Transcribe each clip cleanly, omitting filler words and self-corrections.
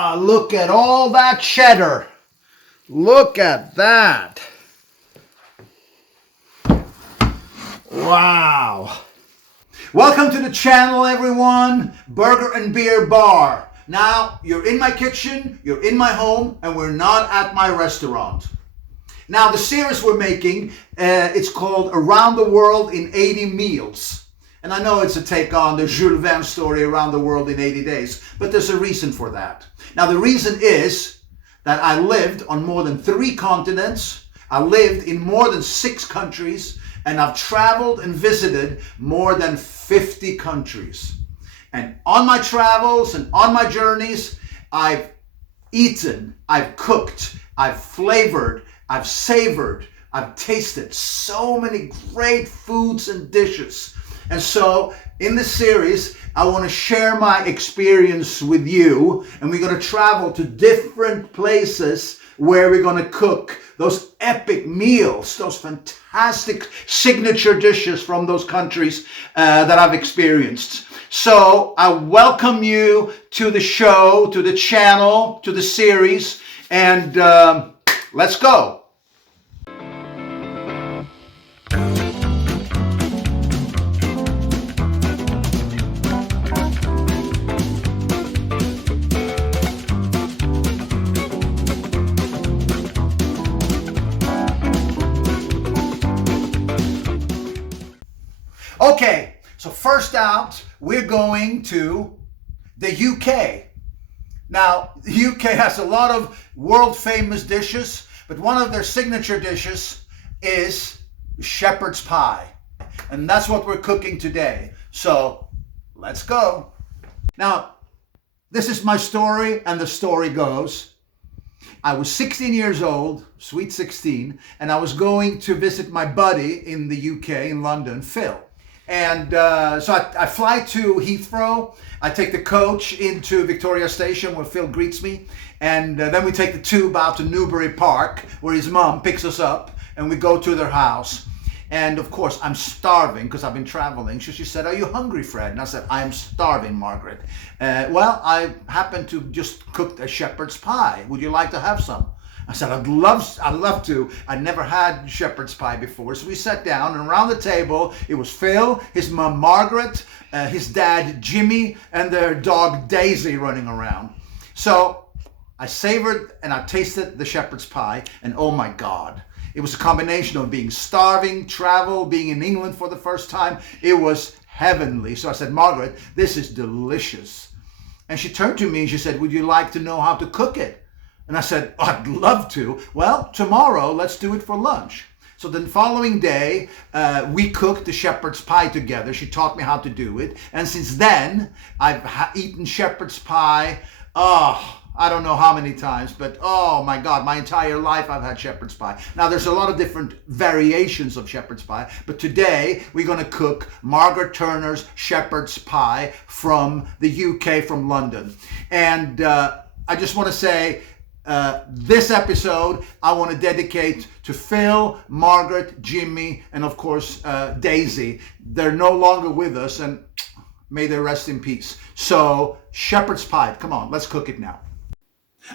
Look at all that cheddar. Look at that. Wow. Welcome to the channel, everyone. Burger and Beer Bar. Now, you're in my kitchen, you're in my home, and we're not at my restaurant. Now, the series we're making, it's called Around the World in 80 Meals. And I know it's a take on the Jules Verne story Around the World in 80 Days, but there's a reason for that. Now, the reason is that I lived on more than 3 continents, I lived in more than 6 countries, and I've traveled and visited more than 50 countries. And on my travels and on my journeys, I've eaten, I've cooked, I've flavored, I've savored, I've tasted so many great foods and dishes. And so in this series, I want to share my experience with you, and we're going to travel to different places where we're going to cook those epic meals, those fantastic signature dishes from those countries that I've experienced. So I welcome you to the show, to the channel, to the series, and let's go. Okay, so first out, we're going to the UK. Now, the UK has a lot of world famous dishes, but one of their signature dishes is shepherd's pie. And that's what we're cooking today. So, let's go. Now, this is my story, and the story goes, I was 16 years old, sweet 16, and I was going to visit my buddy in the UK, in London, Phil. And so I fly to Heathrow. I take the coach into Victoria Station where Phil greets me. And then we take the tube out to Newbury Park where his mom picks us up and we go to their house. And of course, I'm starving because I've been traveling. So she said, "Are you hungry, Fred?" And I said, "I'm starving, Margaret." Well, I happen to just cook a shepherd's pie. Would you like to have some? I said, I'd love to. I'd never had shepherd's pie before. So we sat down, and around the table, it was Phil, his mom Margaret, his dad Jimmy, and their dog Daisy running around. So I savored and I tasted the shepherd's pie, and oh my God. It was a combination of being starving, travel, being in England for the first time. It was heavenly. So I said, "Margaret, this is delicious." And she turned to me and she said, "Would you like to know how to cook it?" And I said, "I'd love to." "Well, tomorrow, let's do it for lunch." So the following day, we cooked the shepherd's pie together. She taught me how to do it. And since then, I've eaten shepherd's pie, I don't know how many times, but oh my God, my entire life I've had shepherd's pie. Now, there's a lot of different variations of shepherd's pie, but today we're going to cook Margaret Turner's shepherd's pie from the UK, from London. And I just want to say, this episode I want to dedicate to Phil, Margaret, Jimmy, and of course Daisy. They're no longer with us, and may they rest in peace. So shepherd's pie, come on, let's cook it now.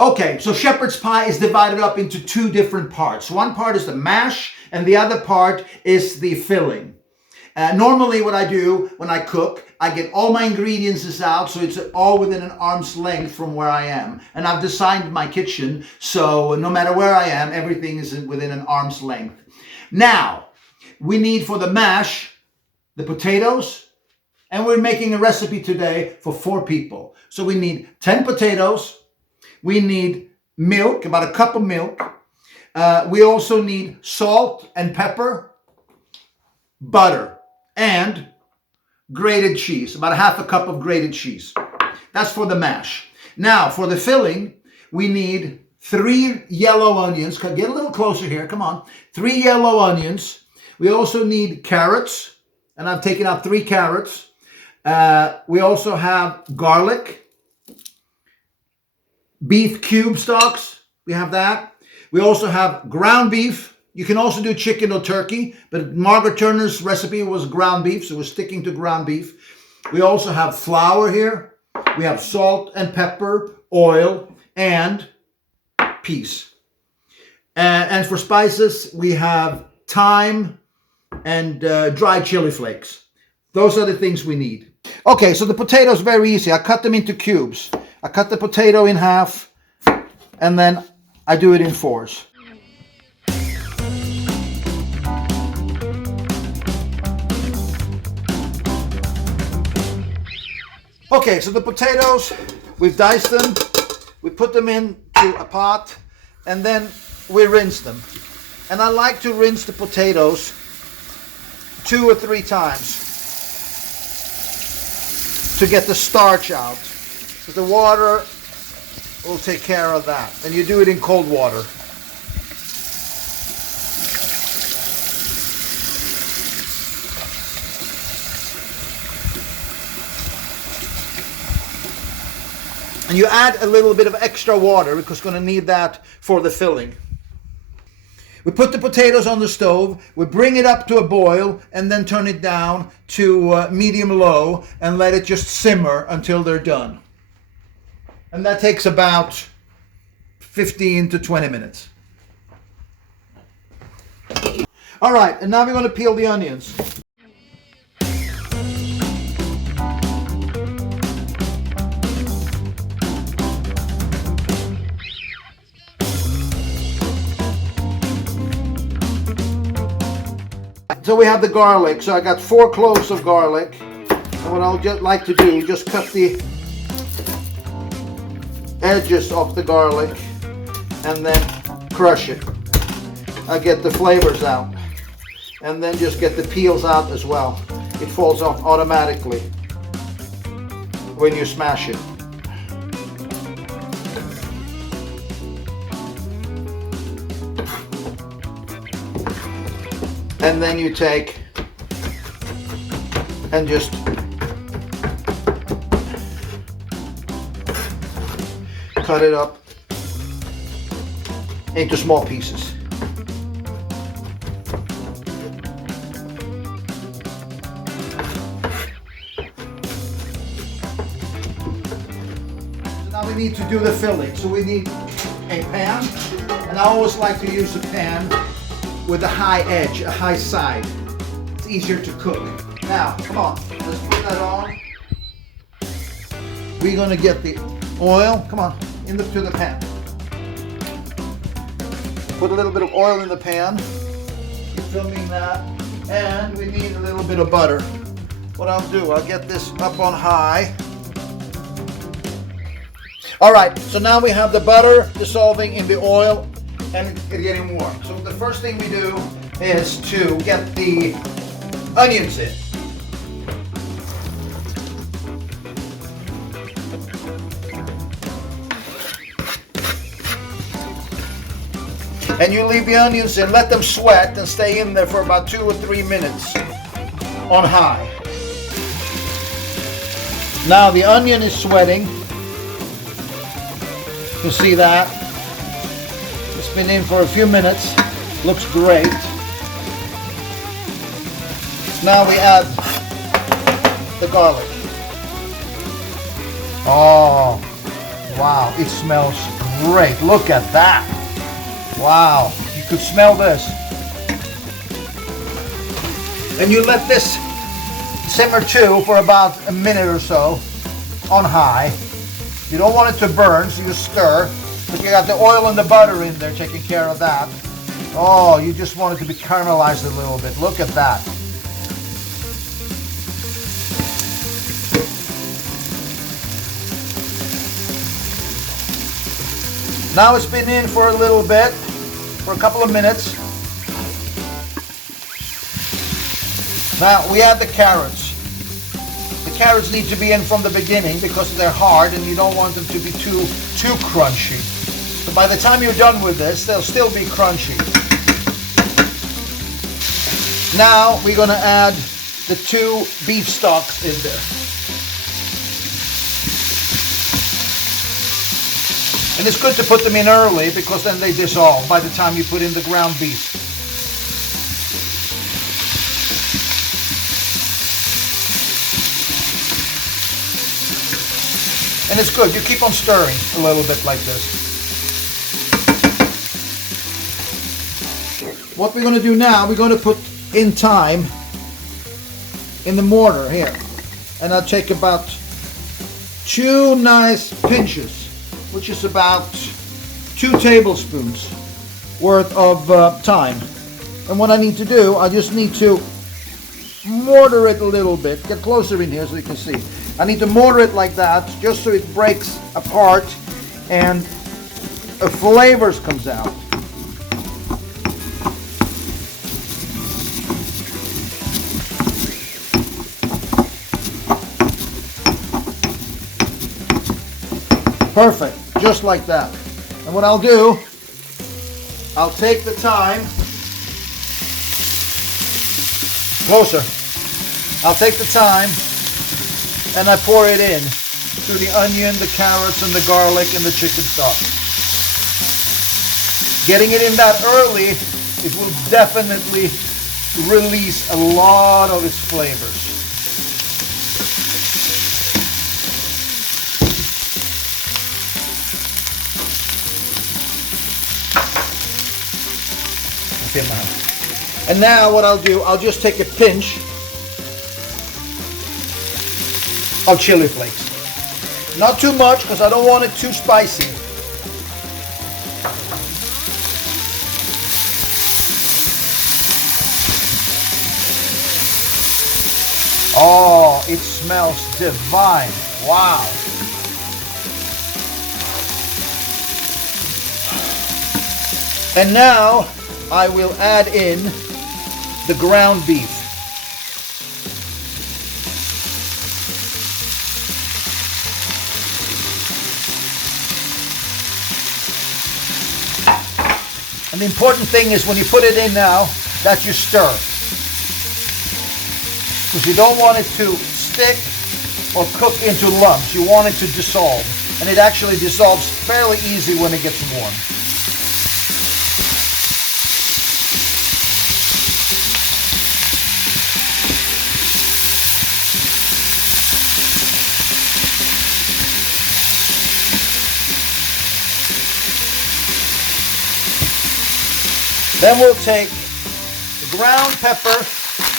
Okay, so shepherd's pie is divided up into 2 different parts. One part is the mash, and the other part is the filling. Normally what I do when I cook, I get all my ingredients out so it's all within an arm's length from where I am. And I've designed my kitchen so no matter where I am, everything is within an arm's length. Now, we need for the mash, the potatoes, and we're making a recipe today for 4 people. So we need 10 potatoes, we need milk, about a cup of milk. We also need salt and pepper, butter, and grated cheese, about a half a cup of grated cheese. That's for the mash. Now, for the filling, we need 3 yellow onions. Get a little closer here, come on. 3 yellow onions. We also need carrots, and I've taken out 3 carrots. We also have garlic, beef cube stalks. We have that. We also have ground beef. You can also do chicken or turkey, but Margaret Turner's recipe was ground beef, so we're sticking to ground beef. We also have flour here. We have salt and pepper, oil, and peas. And for spices, we have thyme and dried chili flakes. Those are the things we need. Okay, so the potatoes, very easy. I cut them into cubes. I cut the potato in half, and then I do it in fours. Okay, so the potatoes, we've diced them, we put them into a pot, and then we rinse them. And I like to rinse the potatoes 2 or 3 times to get the starch out. So the water will take care of that. And you do it in cold water. And you add a little bit of extra water because we're going to need that for the filling. We put the potatoes on the stove, we bring it up to a boil, and then turn it down to medium-low and let it just simmer until they're done. And that takes about 15 to 20 minutes. All right, and now we're going to peel the onions. So we have the garlic. So I got 4 cloves of garlic. And what I'll just like to do, just cut the edges off the garlic and then crush it. I get the flavors out. And then just get the peels out as well. It falls off automatically when you smash it. And then you take and just cut it up into small pieces. So now we need to do the filling. So we need a pan, and I always like to use a pan with a high edge, a high side. It's easier to cook. Now, come on, let's put that on. We're gonna get the oil, come on, to the pan. Put a little bit of oil in the pan. Keep filming that. And we need a little bit of butter. What I'll do, I'll get this up on high. All right, so now we have the butter dissolving in the oil and getting warm. So the first thing we do is to get the onions in. And you leave the onions in, let them sweat and stay in there for about 2 or 3 minutes on high. Now the onion is sweating. You can see that. It's been in for a few minutes. Looks great. Now we add the garlic. Oh, wow, it smells great. Look at that. Wow, you could smell this. And you let this simmer too for about a minute or so on high. You don't want it to burn, so you stir. But you got the oil and the butter in there taking care of that. Oh, you just want it to be caramelized a little bit. Look at that. Now it's been in for a little bit, for a couple of minutes. Now we add the carrots. The carrots need to be in from the beginning because they're hard and you don't want them to be too crunchy. So by the time you're done with this, they'll still be crunchy. Now we're going to add the 2 beef stocks in there. And it's good to put them in early because then they dissolve by the time you put in the ground beef. And And it's good. You keep on stirring a little bit like this. What we're going to do now, we're going to put in thyme in the mortar here. And I'll take about 2 nice pinches, which is about 2 tablespoons worth of thyme. And what I need to do, I just need to mortar it a little bit. Get closer in here so you can see. I need to mortar it like that, just so it breaks apart and the flavors comes out. Perfect, just like that. And what I'll do, I'll take the thyme, closer. I'll take the thyme and I pour it in through the onion, the carrots, and the garlic and the chicken stock. Getting it in that early, it will definitely release a lot of its flavors. And now what I'll do, I'll just take a pinch of chili flakes. Not too much because I don't want it too spicy. Oh, it smells divine. Wow. And now I will add in the ground beef. And the important thing is when you put it in now that you stir. Because you don't want it to stick or cook into lumps. You want it to dissolve. And it actually dissolves fairly easy when it gets warm. Then we'll take the ground pepper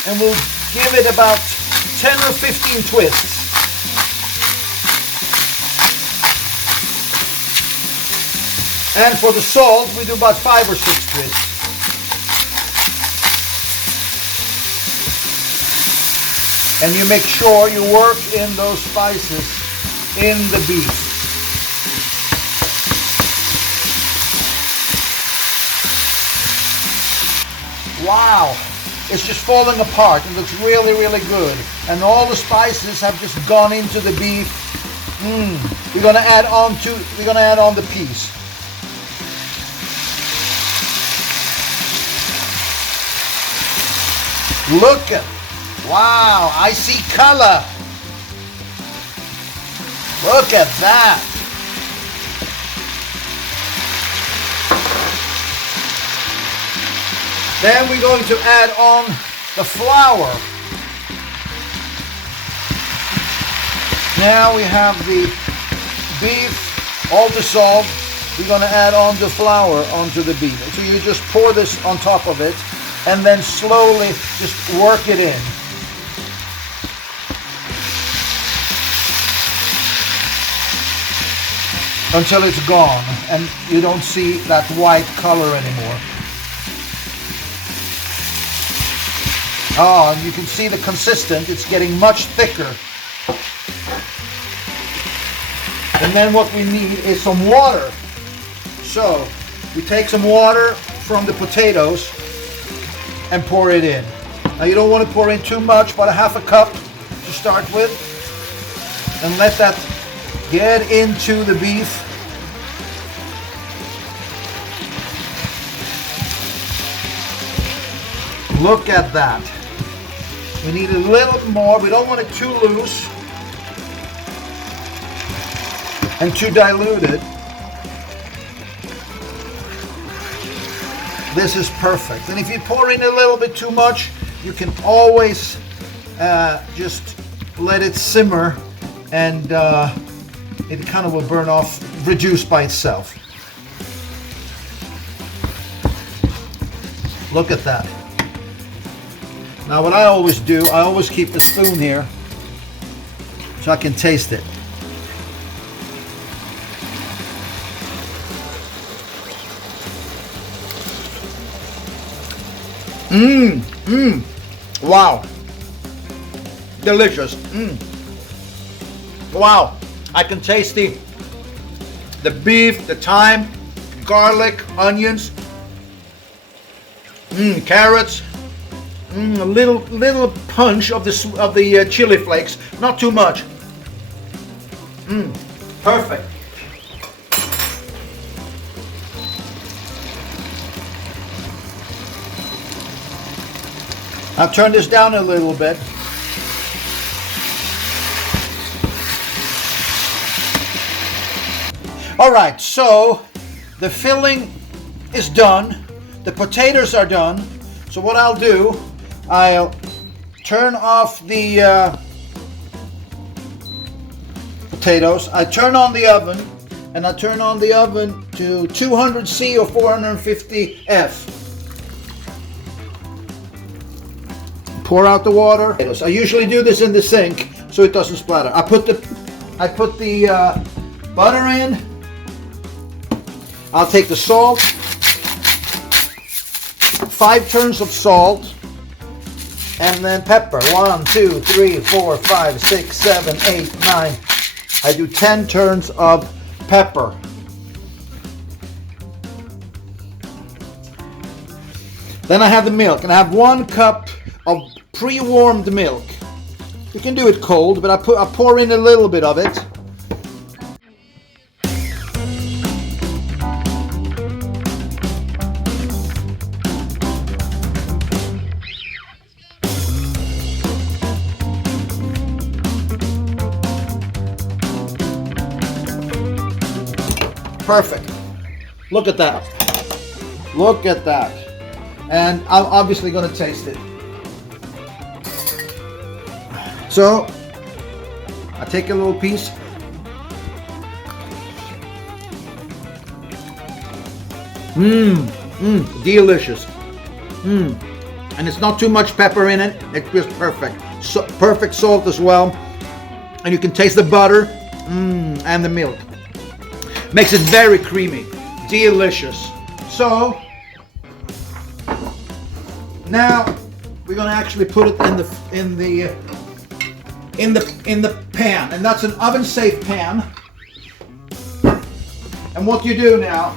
and we'll give it about 10 or 15 twists. And for the salt, we do about 5 or 6 twists. And you make sure you work in those spices in the beef. Wow, it's just falling apart. It looks really, really good. And all the spices have just gone into the beef. We're gonna add on the peas. Look at, wow, I see color. Look at that. Then we're going to add on the flour. Now we have the beef all dissolved. We're going to add on the flour onto the beef. So you just pour this on top of it and then slowly just work it in. Until it's gone and you don't see that white color anymore. Oh, and you can see the consistency, it's getting much thicker. And then what we need is some water. So, we take some water from the potatoes and pour it in. Now you don't want to pour in too much, but a half a cup to start with. And let that get into the beef. Look at that. We need a little more. We don't want it too loose and too diluted. This is perfect. And if you pour in a little bit too much, you can always just let it simmer and it kind of will burn off, reduce by itself. Look at that. Now what I always do, I always keep a spoon here so I can taste it. Wow. Delicious. Wow. I can taste the beef, the thyme, garlic, onions, carrots, a little punch of the chili flakes, not too much. Perfect. I'll turn this down a little bit. All right, so the filling is done. The potatoes are done. So what I'll do, I'll turn off the potatoes. I turn on the oven, and I turn on the oven to 200C or 450F. Pour out the water. I usually do this in the sink so it doesn't splatter. I put the butter in. I'll take the salt. 5 turns of salt, and then pepper. 1, 2, 3, 4, 5, 6, 7, 8, 9. I do 10 turns of pepper. Then I have the milk, and I have 1 cup of pre-warmed milk. You can do it cold, but I pour in a little bit of it. Perfect. Look at that. Look at that. And I'm obviously going to taste it. So, I take a little piece. Delicious. And it's not too much pepper in it. It's just perfect. So, perfect salt as well. And you can taste the butter and the milk. Makes it very creamy. Delicious. So, now we're going to actually put it in the pan, and that's an oven safe pan. And what you do now,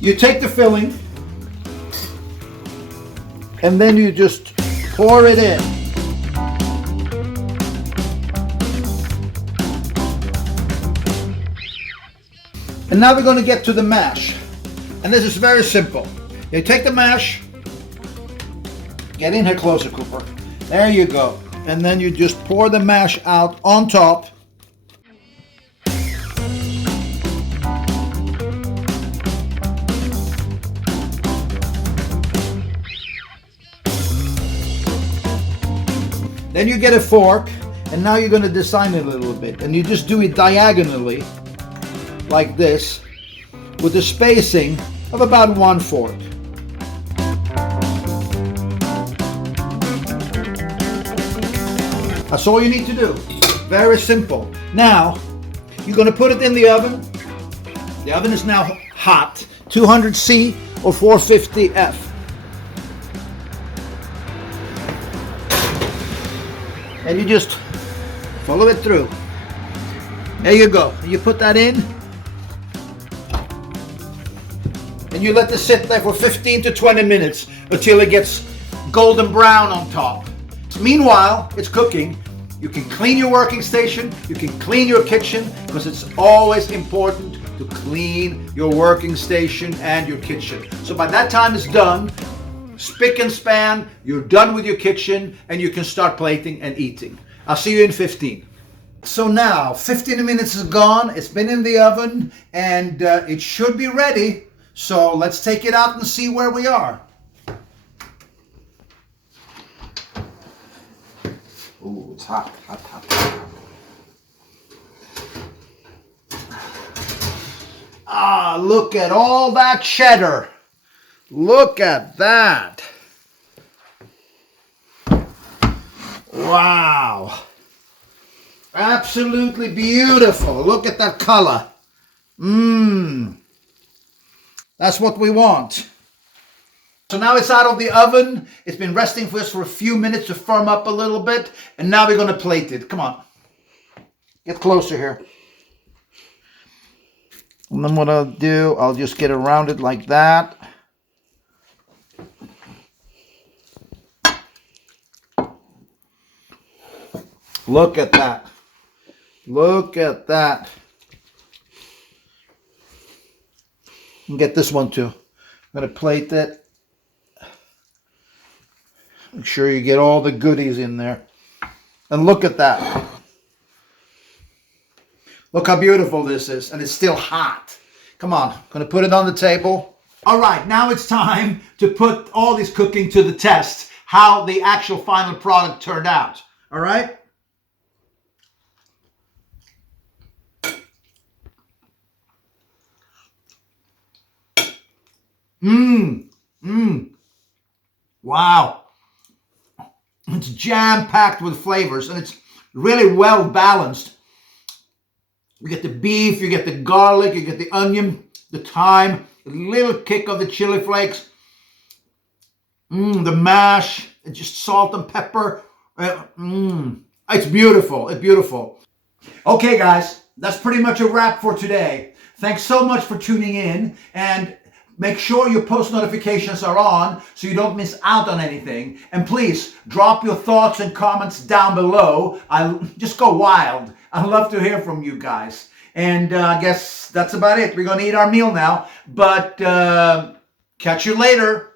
you take the filling and then you just pour it in. And now we're going to get to the mash. And this is very simple. You take the mash, get in here closer, Cooper. There you go. And then you just pour the mash out on top. Then you get a fork, and now you're going to design it a little bit. And you just do it diagonally, like this, with a spacing of about 1/4. That's all you need to do. Very simple. Now, you're going to put it in the oven. The oven is now hot, 200C or 450F. And you just follow it through. There you go. You put that in. And you let this sit there for 15 to 20 minutes until it gets golden brown on top. Meanwhile, it's cooking. You can clean your working station, you can clean your kitchen, because it's always important to clean your working station and your kitchen. So by that time it's done, spick and span, you're done with your kitchen, and you can start plating and eating. I'll see you in 15. So now, 15 minutes is gone, it's been in the oven, and it should be ready. So let's take it out and see where we are. Ooh, it's hot, hot, hot, hot. Ah, look at all that cheddar. Look at that. Wow. Absolutely beautiful. Look at that color. Mmm. That's what we want. So now it's out of the oven. It's been resting for us for a few minutes to firm up a little bit. And now we're going to plate it. Come on. Get closer here. And then what I'll do, I'll just get around it like that. Look at that. Look at that. And get this one too. I'm going to plate it. Make sure you get all the goodies in there. And look at that. Look how beautiful this is. And it's still hot. Come on. I'm going to put it on the table. All right. Now it's time to put all this cooking to the test. How the actual final product turned out. All right. Wow. It's jam-packed with flavors and it's really well balanced. You get the beef, you get the garlic, you get the onion, the thyme, a little kick of the chili flakes, the mash, and just salt and pepper. It's beautiful. It's beautiful. Okay, guys, that's pretty much a wrap for today. Thanks so much for tuning in, and make sure your post notifications are on so you don't miss out on anything. And please drop your thoughts and comments down below. I'll just go wild. I'd love to hear from you guys. And I guess that's about it. We're going to eat our meal now. But catch you later.